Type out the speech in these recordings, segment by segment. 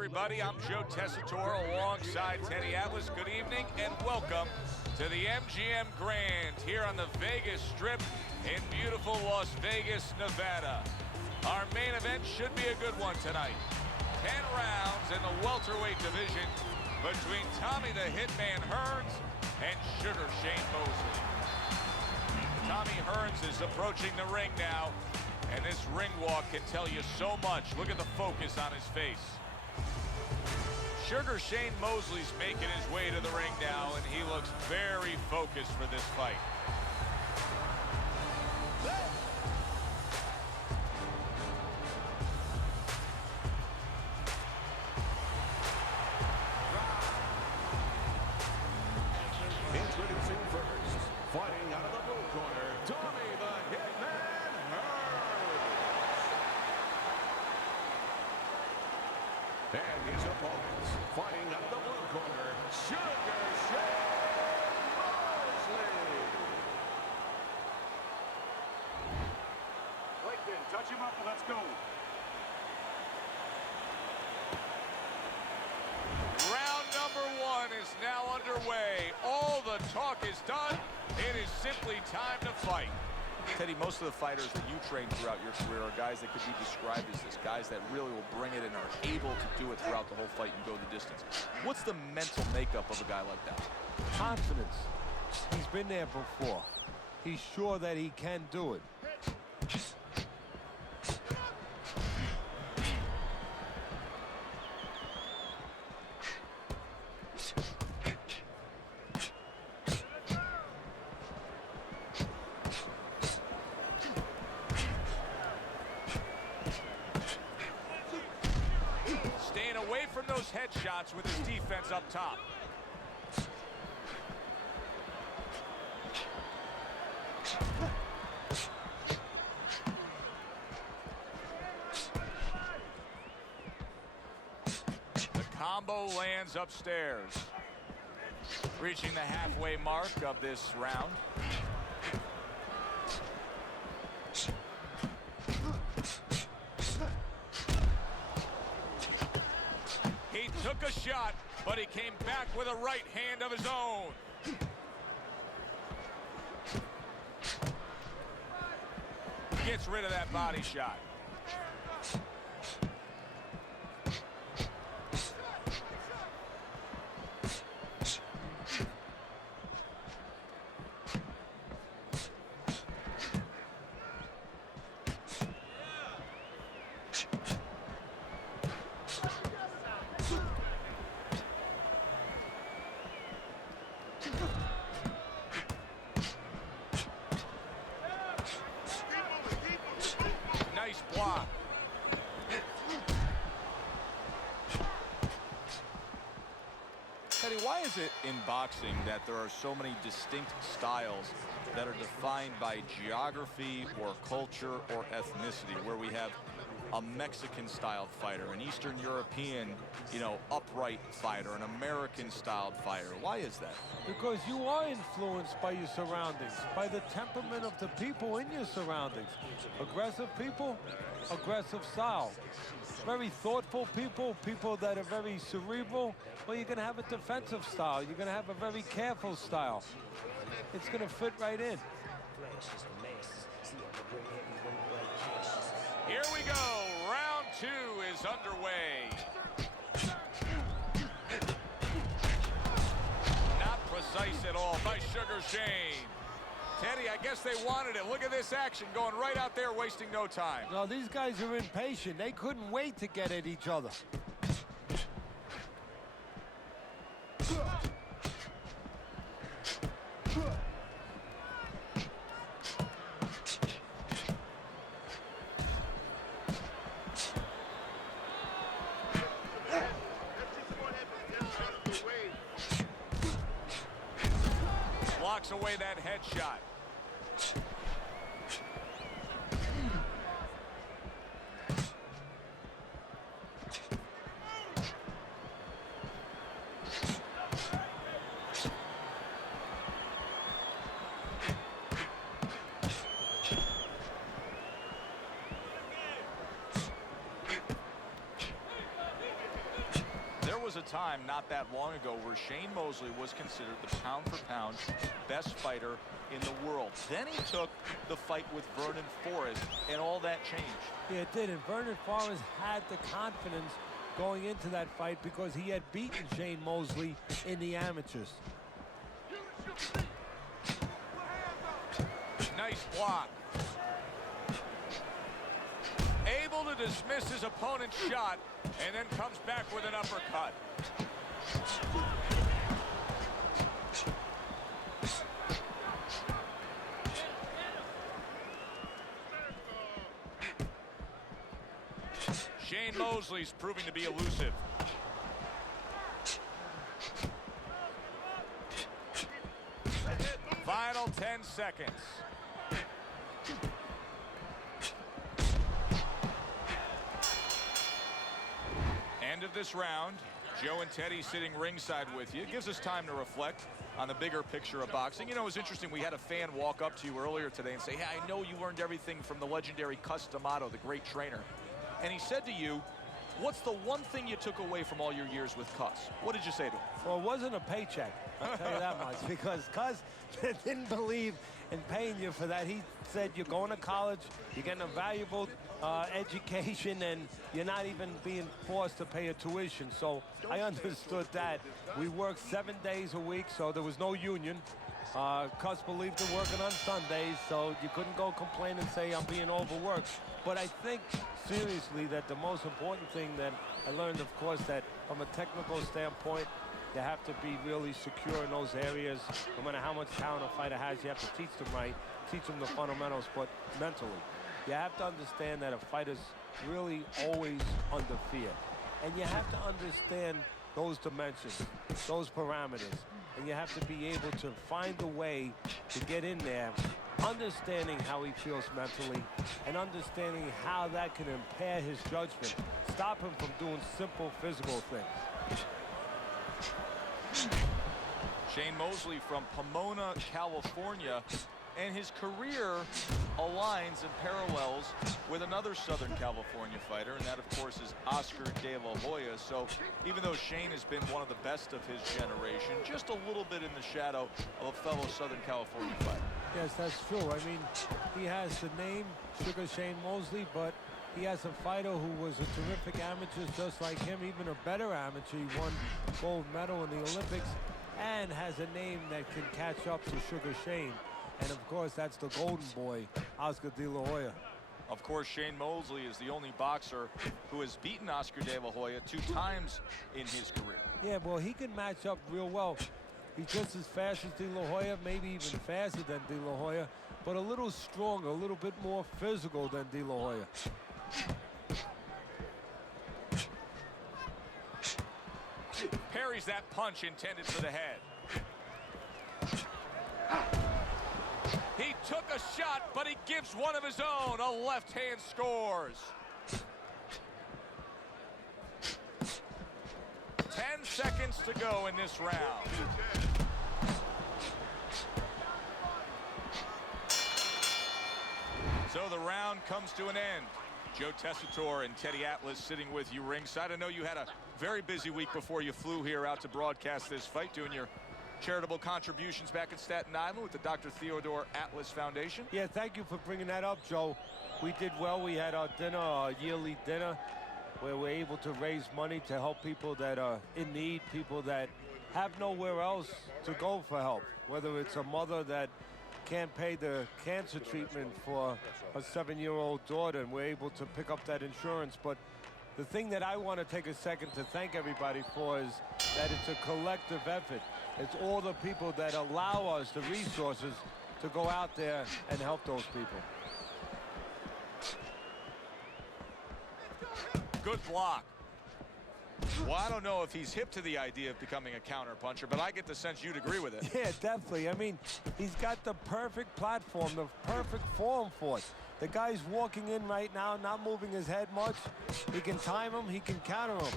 everybody. I'm Joe Tessitore alongside Teddy Atlas. Good evening and welcome to the MGM Grand here on the Vegas Strip in beautiful Las Vegas, Nevada. Our main event should be a good one tonight. 10 rounds in the welterweight division between Tommy the Hitman Hearns and Sugar Shane Mosley. Tommy Hearns is approaching the ring now, and this ring walk can tell you so much. Look at the focus on his face. Sugar Shane Mosley's making his way to the ring now, and he looks very focused for this fight. Introducing first, fighting out of the blue corner, Tommy the Hitman Hearns. And his opponents, fighting out of the blue corner, Sugar Shane Mosley. Right then, touch him up and let's go. Round number one is now underway. All the talk is done. It is simply time to fight. Teddy, most of the fighters that you trained throughout your career are guys that could be described as this, guys that really will bring it and are able to do it throughout the whole fight and go the distance. What's the mental makeup of a guy like that? Confidence. He's been there before. He's sure that he can do it. Staying away from those headshots with his defense up top. The combo lands upstairs. Reaching the halfway mark of this round. He took a shot, but he came back with a right hand of his own. Gets rid of that body shot. Nice block. Teddy, why is it in boxing that there are so many distinct styles that are defined by geography or culture or ethnicity, where we have a Mexican-styled fighter, an Eastern European, upright fighter, an American-styled fighter? Why is that? Because you are influenced by your surroundings, by the temperament of the people in your surroundings. Aggressive people, aggressive style. Very thoughtful people, people that are very cerebral, well, you're going to have a defensive style. You're going to have a very careful style. It's going to fit right in. Here we go. Round two is underway. Not precise at all by Sugar Shane. Teddy, I guess they wanted it. Look at this action going right out there, wasting no time. No, these guys are impatient. They couldn't wait to get at each other. Blocks away that headshot. time not that long ago where Shane Mosley was considered the pound-for-pound best fighter in the world. Then he took the fight with Vernon Forrest, and all that changed. Yeah, it did, and Vernon Forrest had the confidence going into that fight because he had beaten Shane Mosley in the amateurs. Nice block. Able to dismiss his opponent's shot and then comes back with an uppercut. Shane Mosley's proving to be elusive. Final 10 seconds. End of this round. Joe and Teddy sitting ringside with you. It gives us time to reflect on the bigger picture of boxing. You know, it was interesting. We had a fan walk up to you earlier today and say, hey, I know you learned everything from the legendary Cus D'Amato, the great trainer. And he said to you, what's the one thing you took away from all your years with Cus? What did you say to him? Well, it wasn't a paycheck, I'll tell you that much, because Cus didn't believe in paying you for that. He said you're going to college, you're getting a valuable education, and you're not even being forced to pay a tuition. So I understood that. We worked 7 days a week, so there was no union. Cus believed in working on Sundays, so you couldn't go complain and say I'm being overworked. But I think, seriously, that the most important thing that I learned, of course, that from a technical standpoint, you have to be really secure in those areas. No matter how much talent a fighter has, you have to teach them right, teach them the fundamentals, but mentally. You have to understand that a fighter's really always under fear. And you have to understand those dimensions, those parameters. And you have to be able to find a way to get in there, understanding how he feels mentally, and understanding how that can impair his judgment, stop him from doing simple physical things. Shane Mosley from Pomona, California, and his career aligns and parallels with another Southern California fighter, and that, of course, is Oscar De La Hoya. So even though Shane has been one of the best of his generation, just a little bit in the shadow of a fellow Southern California fighter. Yes, that's true. I mean, he has the name Sugar Shane Mosley, but he has a fighter who was a terrific amateur just like him, even a better amateur. He won gold medal in the Olympics and has a name that can catch up to Sugar Shane. And, of course, that's the golden boy, Oscar De La Hoya. Of course, Shane Mosley is the only boxer who has beaten Oscar De La Hoya 2 times in his career. Yeah, well, he can match up real well. He's just as fast as De La Hoya, maybe even faster than De La Hoya, but a little stronger, a little bit more physical than De La Hoya. Parries that punch intended for the head. He took a shot, but he gives one of his own. A left hand scores. 10 seconds to go in this round. So the round comes to an end. Joe Tessitore and Teddy Atlas sitting with you ringside. I know you had a very busy week before you flew here out to broadcast this fight, doing your charitable contributions back in Staten Island with the Dr. Theodore Atlas Foundation. Yeah, thank you for bringing that up, Joe. We did well. We had our dinner, our yearly dinner, where we're able to raise money to help people that are in need, people that have nowhere else to go for help, whether it's a mother that can't pay the cancer treatment for a 7-year-old daughter, and we're able to pick up that insurance. But the thing that I want to take a second to thank everybody for is that it's a collective effort. It's all the people that allow us the resources to go out there and help those people. Good block. Well, I don't know if he's hip to the idea of becoming a counterpuncher, but I get the sense you'd agree with it. Yeah, definitely. I mean, he's got the perfect platform, the perfect form for it. The guy's walking in right now, not moving his head much. He can time him, he can counter him.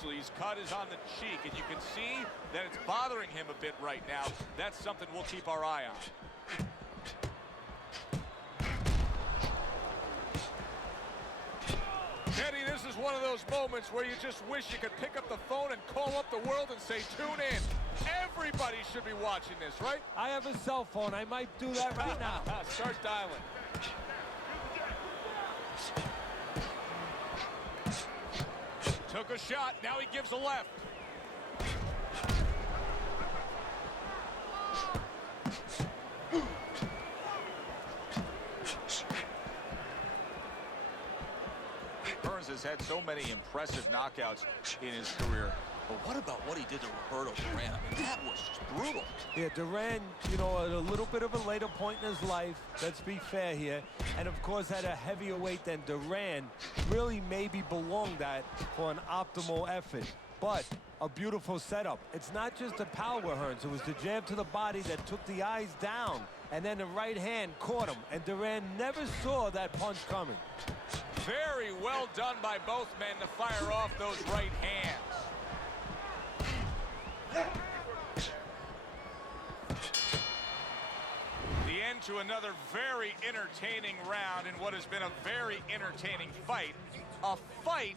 Mosley's cut is on the cheek, and you can see that it's bothering him a bit right now. That's something we'll keep our eye on. Teddy, this is one of those moments where you just wish you could pick up the phone and call up the world and say, tune in. Everybody should be watching this, right? I have a cell phone. I might do that right now. Start dialing. Took a shot. Now he gives a left. Hearns has had so many impressive knockouts in his career. But what about what he did to Roberto Duran? I mean, that was just brutal. Yeah, Duran, you know, at a little bit of a later point in his life, let's be fair here, and of course at a heavier weight than Duran, really maybe belonged at for an optimal effort. But a beautiful setup. It's not just the power with Hearns. It was the jab to the body that took the eyes down, and then the right hand caught him, and Duran never saw that punch coming. Very well done by both men to fire off those right hands. The end to another very entertaining round in what has been a very entertaining fight. A fight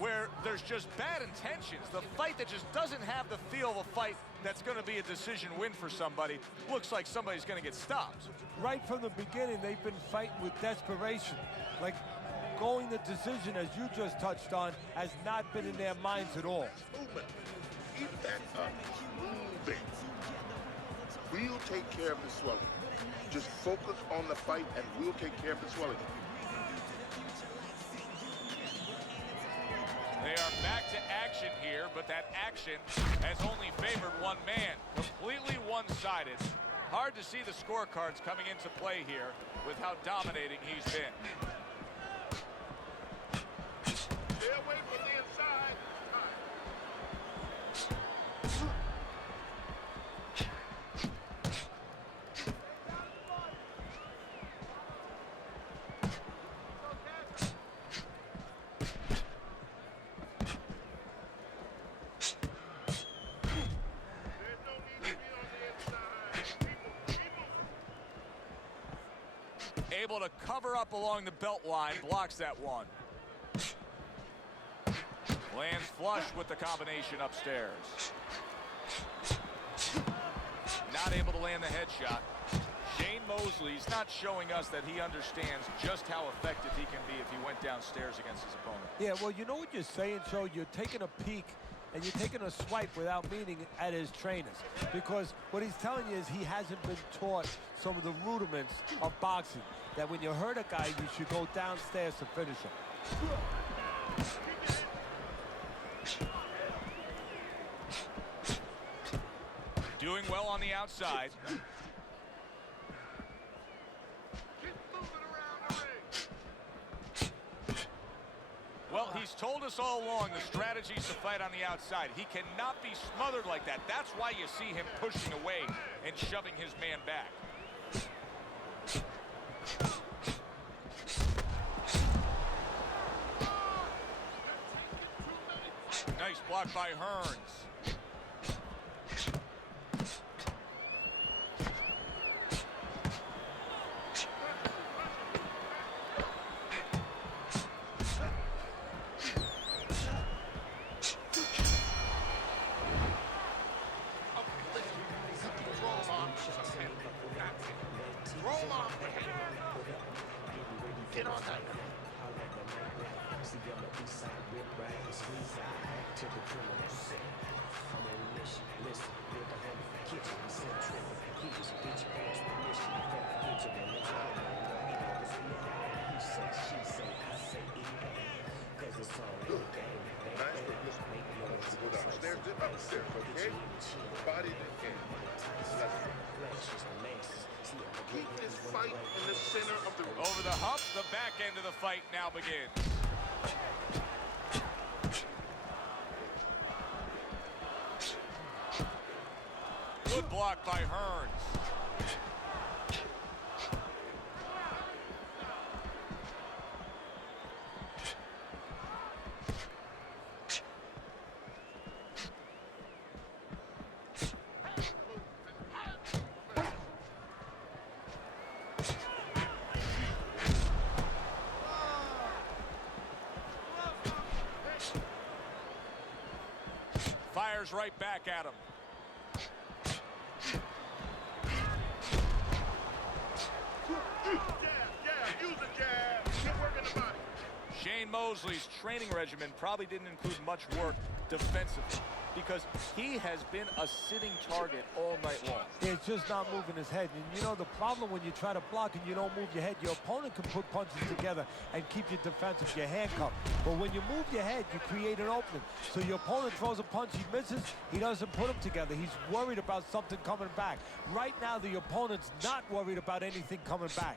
where there's just bad intentions. The fight that just doesn't have the feel of a fight that's going to be a decision win for somebody. Looks like somebody's going to get stopped. Right from the beginning, they've been fighting with desperation. Like, going the decision, as you just touched on, has not been in their minds at all. Movement. Keep that up. Moving. We'll take care of the swelling. Just focus on the fight and we'll take care of the swelling. They are back to action here, but that action has only favored one man. Completely one-sided. Hard to see the scorecards coming into play here with how dominating he's been. Stay away from the inside. Able to cover up along the belt line, blocks that one. Lands flush with the combination upstairs. Not able to land the headshot. Shane Mosley's not showing us that he understands just how effective he can be if he went downstairs against his opponent. Yeah, well, you know what you're saying, Joe? You're taking a peek and you're taking a swipe without meaning at his trainers. Because what he's telling you is he hasn't been taught some of the rudiments of boxing. That when you hurt a guy, you should go downstairs to finish him. Doing well on the outside. Well, he's told us all along the strategy is to fight on the outside. He cannot be smothered like that. That's why you see him pushing away and shoving his man back. Nice block by Hearns. Get on that. Go downstairs and upstairs, okay? Body to end. Keep this fight in the center of the ring. Over the hump, the back end of the fight now begins. Good block by Hearns. fires right back at him. Use the jab. Keep working the body. Shane Mosley's training regimen probably didn't include much work defensively because he has been a sitting target all night long. It's just not moving his head. And you know the problem when you try to block and you don't move your head, your opponent can put punches together and keep you defensive, you're handcuffed. But when you move your head, you create an opening. So your opponent throws a punch, he misses, he doesn't put them together. He's worried about something coming back. Right now, the opponent's not worried about anything coming back.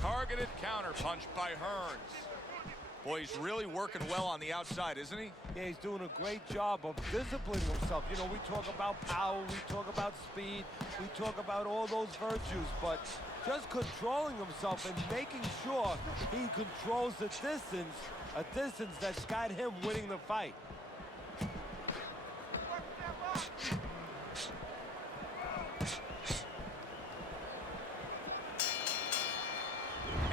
Targeted counter punch by Hearns. Boy, he's really working well on the outside, isn't he? Yeah, he's doing a great job of disciplining himself. You know, we talk about power, we talk about speed, we talk about all those virtues, but just controlling himself and making sure he controls the distance, a distance that's got him winning the fight.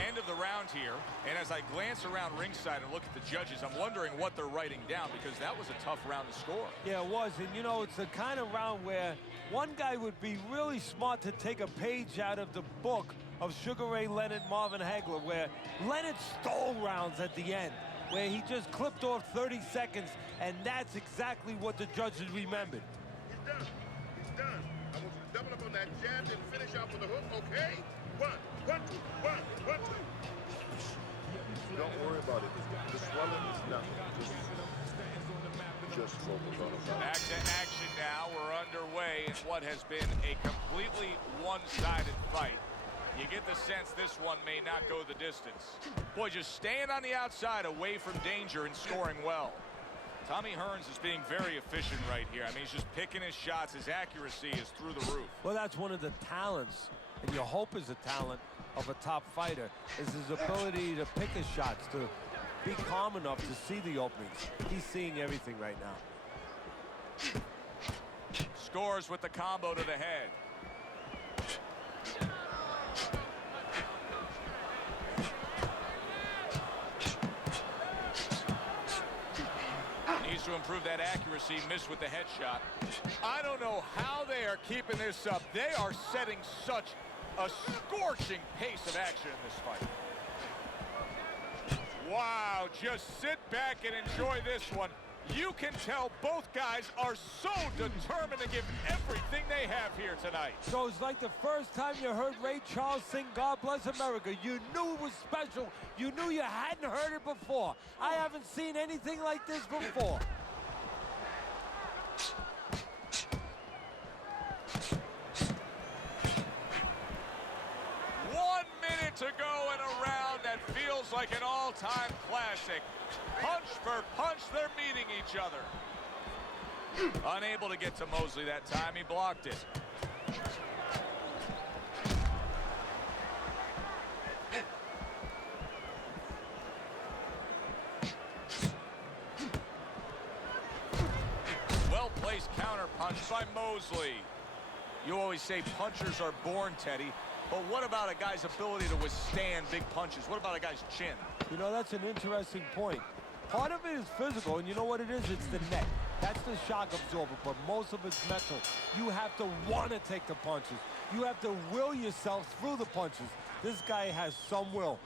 End of the round here, and as I glance around ringside and look at the judges, I'm wondering what they're writing down because that was a tough round to score. Yeah, it was, and you know, it's the kind of round where one guy would be really smart to take a page out of the book of Sugar Ray Leonard, Marvin Hagler, where Leonard stole rounds at the end, where he just clipped off 30 seconds, and that's exactly what the judges remembered. He's done. He's done. I want you to double up on that jab and finish out with a hook. Okay. One, two. Don't worry about it. The swelling is nothing. Just focus on the fight. Back to action now. We're underway in what has been a completely one-sided fight. You get the sense this one may not go the distance. Boy, just staying on the outside away from danger and scoring well. Tommy Hearns is being very efficient right here. I mean, he's just picking his shots. His accuracy is through the roof. Well, that's one of the talents, and your hope is a talent of a top fighter, is his ability to pick his shots, to be calm enough to see the openings. He's seeing everything right now. Scores with the combo to the head. Needs to improve that accuracy. Missed with the headshot. I don't know how they are keeping this up. They are setting such a scorching pace of action in this fight. Wow, just sit back and enjoy this one. You can tell both guys are so determined to give everything they have here tonight. So it's like the first time you heard Ray Charles sing God Bless America. You knew it was special. You knew you hadn't heard it before. I haven't seen anything like this before. To go in a round that feels like an all-time classic. Punch for punch, they're meeting each other. Unable to get to Mosley that time, he blocked it. Well-placed counter punch by Mosley. You always say punchers are born, Teddy. But what about a guy's ability to withstand big punches? What about a guy's chin? You know, that's an interesting point. Part of it is physical, and you know what it is? It's the neck. That's the shock absorber, but most of it's mental. You have to want to take the punches. You have to will yourself through the punches. This guy has some will.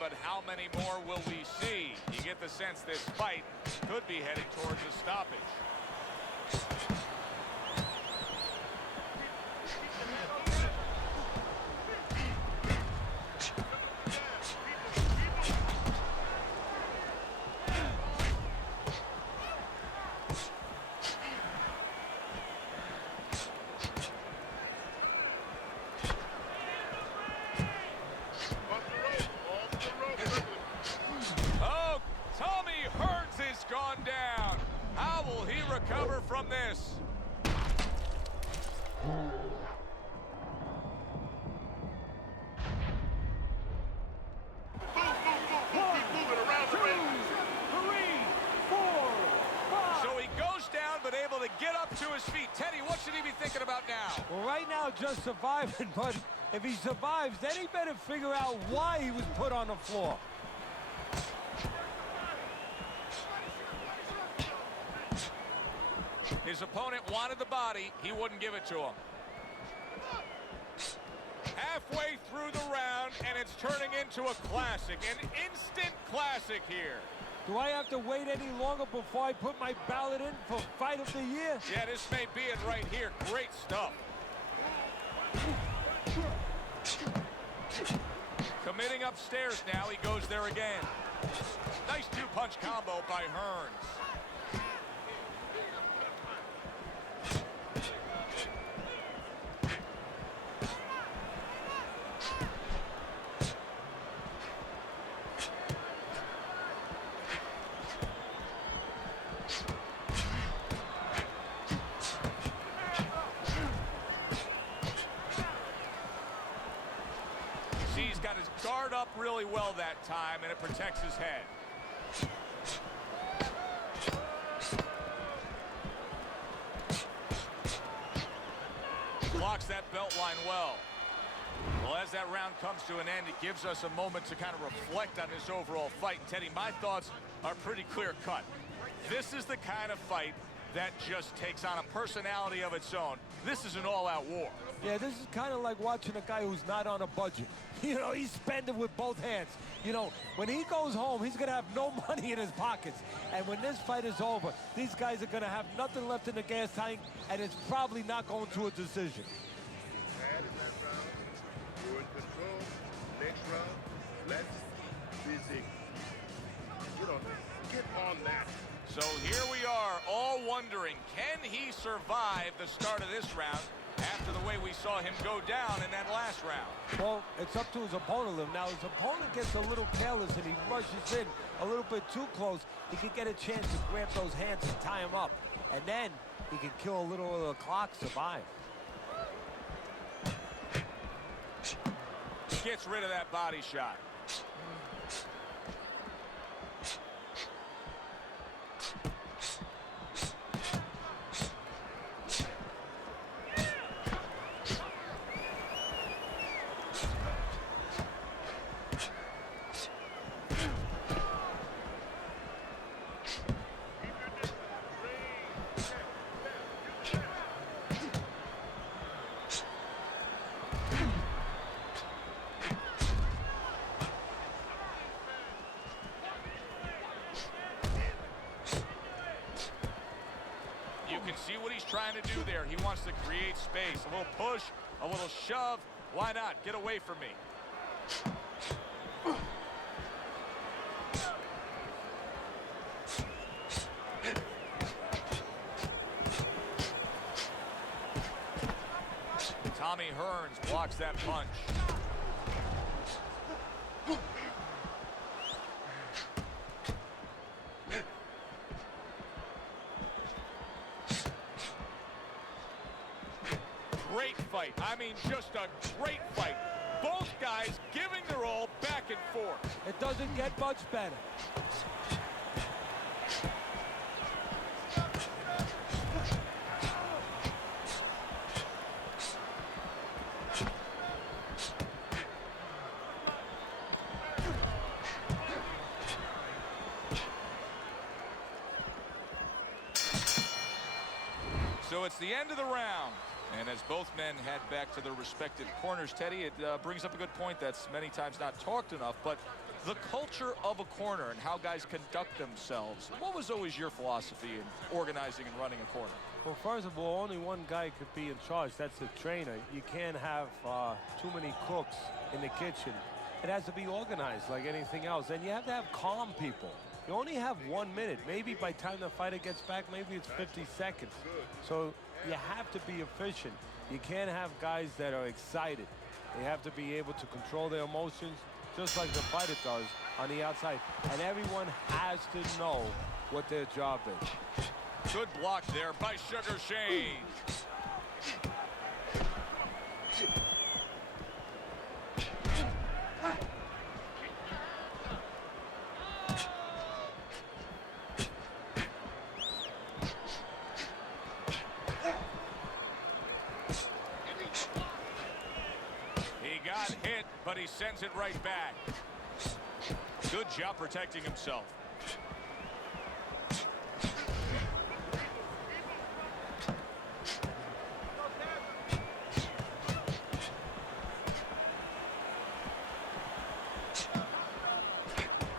But how many more will we see? You get the sense this fight could be heading towards a stoppage. gone down. How will he recover from this? So he goes down, but able to get up to his feet. Teddy, what should he be thinking about now? Well, right now, just surviving, but if he survives, then he better figure out why he was put on the floor. His opponent wanted the body. He wouldn't give it to him. Halfway through the round, and it's turning into a classic, an instant classic here. Do I have to wait any longer before I put my ballot in for Fight of the Year? Yeah, this may be it right here. Great stuff. Committing upstairs now. He goes there again. Nice two-punch combo by Hearns. He's got his guard up really well that time, and it protects his head. Blocks that belt line well. Well, as that round comes to an end, it gives us a moment to kind of reflect on this overall fight. Teddy, my thoughts are pretty clear-cut. This is the kind of fight that just takes on a personality of its own. This is an all-out war. Yeah, this is kind of like watching a guy who's not on a budget. You know, he's spending with both hands. You know, when he goes home, he's going to have no money in his pockets. And when this fight is over, these guys are going to have nothing left in the gas tank, and it's probably not going to a decision. Bad in that round. You're in control. Next round, let's physic. You know, get on that. So here we are, all wondering, can he survive the start of this round after the way we saw him go down in that last round? Well, it's up to his opponent. Now, his opponent gets a little careless and he rushes in a little bit too close. He can get a chance to grab those hands and tie him up. And then he can kill a little of the clock, survive. Gets rid of that body shot. You can see what he's trying to do there. He wants to create space. A little push, a little shove. Why not? Get away from me. Tommy Hearns blocks that punch. Great fight. I mean, just a great fight. Both guys giving their all back and forth. It doesn't get much better. So it's the end of the round. And as both men head back to their respective corners, Teddy, it brings up a good point that's many times not talked enough, but the culture of a corner and how guys conduct themselves. What was always your philosophy in organizing and running a corner? Well, first of all, only one guy could be in charge. That's the trainer. You can't have too many cooks in the kitchen. It has to be organized like anything else. And you have to have calm people. You only have 1 minute. Maybe by the time the fighter gets back, maybe it's 50 seconds. So you have to be efficient. You can't have guys that are excited. They have to be able to control their emotions, just like the fighter does on the outside. And everyone has to know what their job is. Good block there by Sugar Shane. He got hit, but he sends it right back. Good job protecting himself.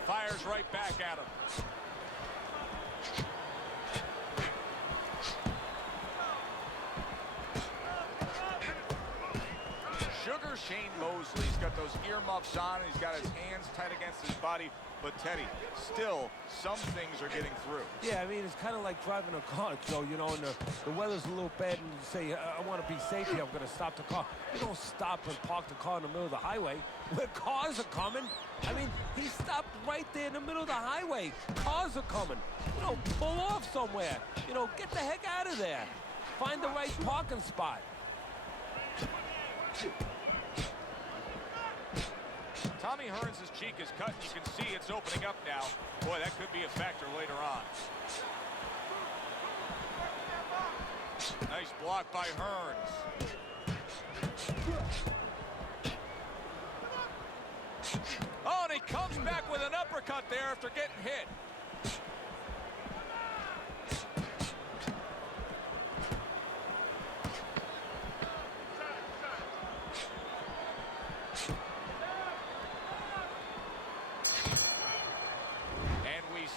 Fires right back at him. Sugar Shane Mosley, he's got those earmuffs on, and he's got his hands tight against his body. But Teddy, still, some things are getting through. Yeah, I mean, it's kind of like driving a car, Joe, you know, and the weather's a little bad, and you say, I want to be safe here, I'm going to stop the car. You don't stop and park the car in the middle of the highway where cars are coming. I mean, he stopped right there in the middle of the highway. Cars are coming. You know, pull off somewhere. You know, get the heck out of there. Find the right parking spot. Tommy Hearns' cheek is cut. You can see it's opening up now. Boy, that could be a factor later on. Nice block by Hearns. Oh, and he comes back with an uppercut there after getting hit.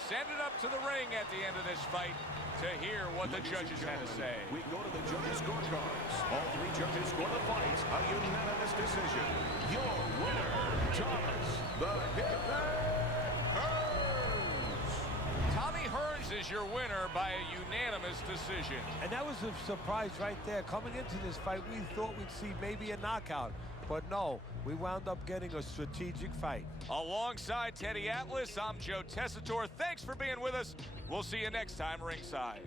Send it up to the ring at the end of this fight to hear what the judges had to say. We go to the judges' scorecards. All three judges score the fight a unanimous decision. Your winner, Thomas the Hitman Hearns. Tommy Hearns is your winner by a unanimous decision. And that was a surprise right there. Coming into this fight, we thought we'd see maybe a knockout. But no, we wound up getting a strategic fight. Alongside Teddy Atlas, I'm Joe Tessitore. Thanks for being with us. We'll see you next time ringside.